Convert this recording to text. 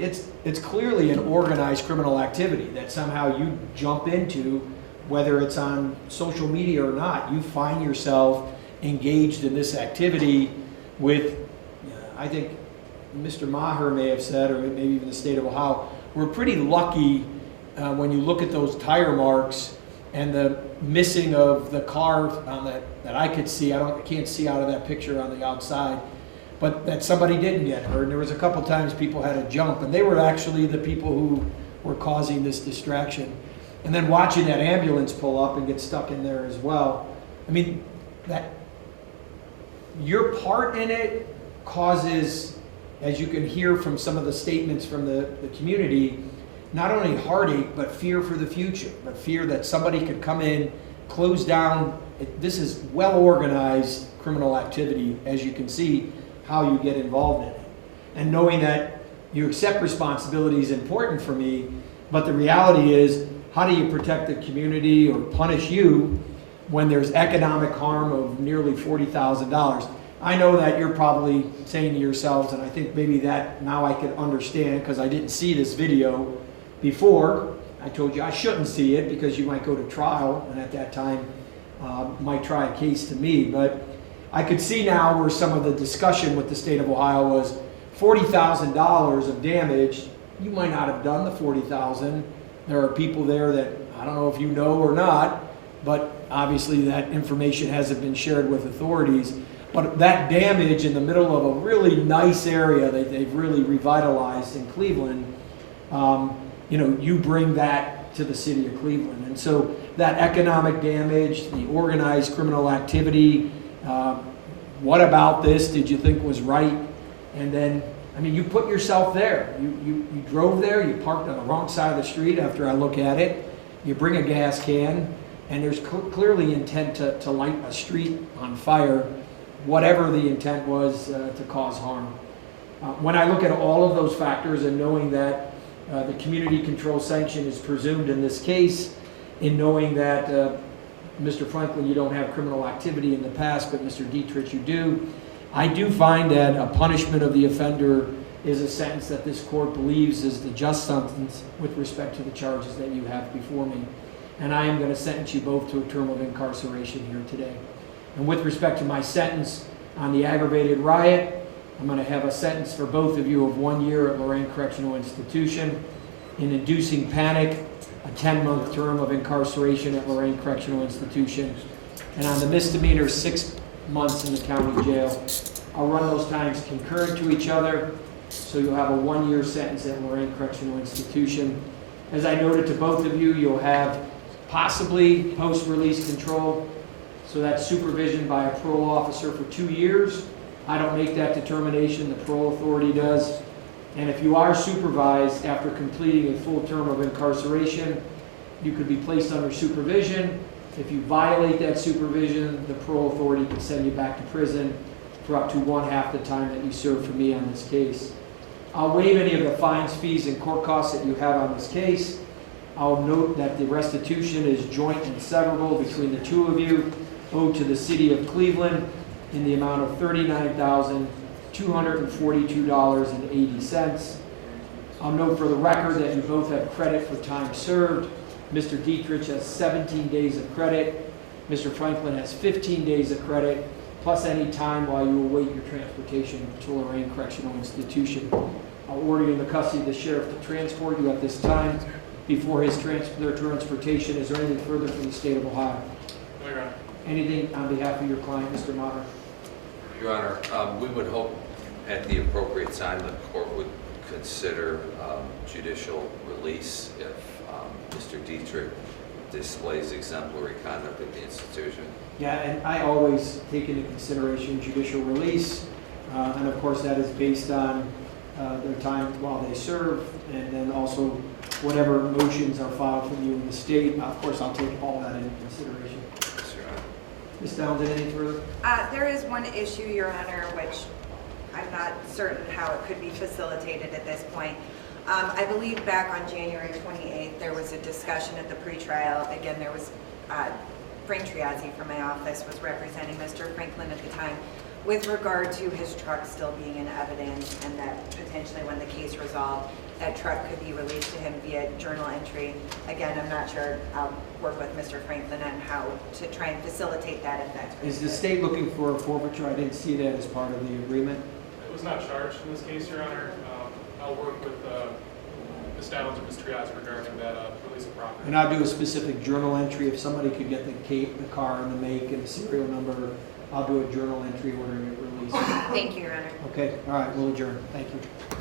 it's clearly an organized criminal activity that somehow you jump into, whether it's on social media or not. You find yourself engaged in this activity with, I think Mr. Maher may have said, or maybe even the state of Ohio, we're pretty lucky when you look at those tire marks and the missing of the car on that I could see. I can't see out of that picture on the outside, but that somebody didn't get hurt. And there was a couple times people had to jump, and they were actually the people who were causing this distraction. And then watching that ambulance pull up and get stuck in there as well. I mean, that your part in it causes, as you can hear from some of the statements from the community, not only heartache, but fear for the future, but fear that somebody could come in, close down. This is well-organized criminal activity, as you can see how you get involved in it. And knowing that you accept responsibility is important for me, but the reality is, how do you protect the community or punish you when there's economic harm of nearly $40,000? I know that you're probably saying to yourselves, and I think maybe that now I can understand because I didn't see this video before. I told you I shouldn't see it because you might go to trial, and at that time might try a case to me. But I could see now where some of the discussion with the state of Ohio was $40,000 of damage. You might not have done the $40,000. There are people there that I don't know if you know or not, but obviously that information hasn't been shared with authorities. But that damage in the middle of a really nice area that they've really revitalized in Cleveland, you bring that to the city of Cleveland. And so that economic damage, the organized criminal activity, what about this did you think was right? And then, I mean, you put yourself there. You drove there, you parked on the wrong side of the street after I look at it. You bring a gas can, and there's clearly intent to light a street on fire, whatever the intent was to cause harm. When I look at all of those factors and knowing that the community control sanction is presumed in this case, in knowing that Mr. Franklin, you don't have criminal activity in the past, but Mr. Dietrich, you do, I do find that a punishment of the offender is a sentence that this court believes is the just sentence with respect to the charges that you have before me. And I am going to sentence you both to a term of incarceration here today. And with respect to my sentence on the aggravated riot, I'm going to have a sentence for both of you of 1 year at Lorraine Correctional Institution. In inducing panic, a 10-month term of incarceration at Lorraine Correctional Institution. And on the misdemeanor, 6 months in the county jail. I'll run those times concurrent to each other, so you'll have a 1 year sentence at Lorraine Correctional Institution. As I noted to both of you, you'll have possibly post-release control, so that's supervision by a parole officer for 2 years. I don't make that determination, the parole authority does. And if you are supervised after completing a full term of incarceration, you could be placed under supervision. If you violate that supervision, the parole authority can send you back to prison for up to 1/2 the time that you served for me on this case. I'll waive any of the fines, fees, and court costs that you have on this case. I'll note that the restitution is joint and severable between the two of you, owed to the city of Cleveland in the amount of $39,242.80. I'll note for the record that you both have credit for time served. Mr. Dietrich has 17 days of credit. Mr. Franklin has 15 days of credit, plus any time while you await your transportation to Lorraine Correctional Institution. I'll order you in the custody of the sheriff to transport you at this time before their transportation. Is there anything further from the state of Ohio? No, Your Honor. Anything on behalf of your client, Mr. Maher? Your Honor, we would hope at the appropriate time the court would consider judicial release if Mr. Dietrich displays exemplary conduct at the institution. Yeah, and I always take into consideration judicial release, and of course that is based on their time while they serve, and then also whatever motions are filed from you in the state. Of course, I'll take all that into consideration. Yes, Your Honor. Ms. Downs, anything further? There is one issue, Your Honor, which I'm not certain how it could be facilitated at this point. I believe back on January 28th, there was a discussion at the pretrial. Again, there was Frank Triazzi from my office was representing Mr. Franklin at the time. with regard to his truck still being in evidence and that potentially when the case resolved, that truck could be released to him via journal entry. Again, I'm not sure. I'll work with Mr. Franklin on how to try and facilitate that if that's. Is the state looking for a forfeiture? I didn't see that as part of the agreement. It was not charged in this case, Your Honor. I'll work with Ms. Downs or Ms. Triaz regarding that release of property. And I'll do a specific journal entry. If somebody could get the car and the make and the serial number, I'll do a journal entry ordering it released. Thank you, Your Honor. Okay, all right, we'll adjourn. Thank you.